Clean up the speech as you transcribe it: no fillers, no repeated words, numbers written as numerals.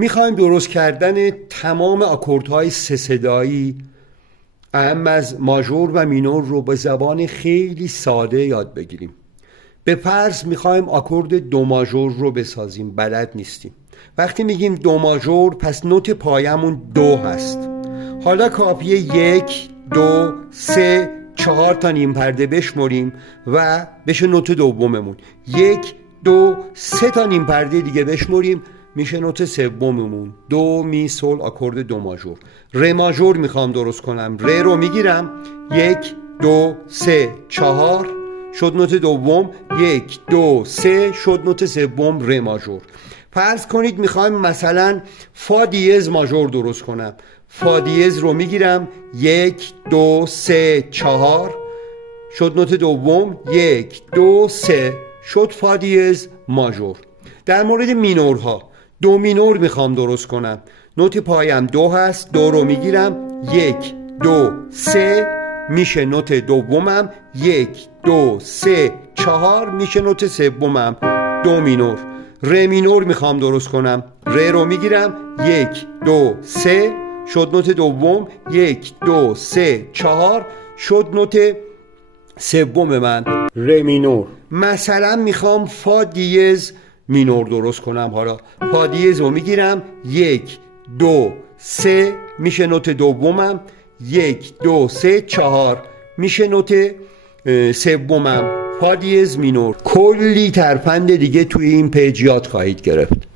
میخوایم درست کردن تمام آکوردهای سه صدایی اهم از ماژور و مینور رو به زبان خیلی ساده یاد بگیریم. به فرض میخوایم آکورد دو ماژور رو بسازیم، بلد نیستیم. وقتی میگیم دو ماژور پس نوت پایمون دو هست. حالا کافیه 1 2 3 4 تا نیم پرده بشمریم و بشه نوت دوممون. 1 2 3 تا نیم پرده دیگه بشمریم میشه نوت سوممون. دو می سول آکورد دو ماژور. ر ماژور میخوام درست کنم. ر رو میگیرم 1 2 3 4 شد نوت دوم. 1 2 3 شد نوت سوم ر ماژور. فرض کنید میخوایم مثلا فا دیز ماژور درست کنم. فا دیز رو میگیرم 1 2 3 4 شد نوت دوم. 1 2 3 شد فا دیز ماژور. در مورد مینورها دو مینور میخوام درست کنم. نوت پایم دو هست. دو رو میگیرم 1 2 3 میشه نوت دومم. 1 2 3 4 میشه نوت سومم. دو مینور. ر مینور میخوام درست کنم. ر رو میگیرم 1 2 3 شد نوت دوم. 1 2 3 4 شد نوت سوم من ر مینور. مثلا میخوام فا دیز مینور درست کنم. حالا فا دیز رو میگیرم 1 2 3 میشه نوت دومم. 1 2 3 4 میشه نوت سومم فا دیز مینور. کلی ترفند دیگه توی این پیج یاد خواهید گرفت.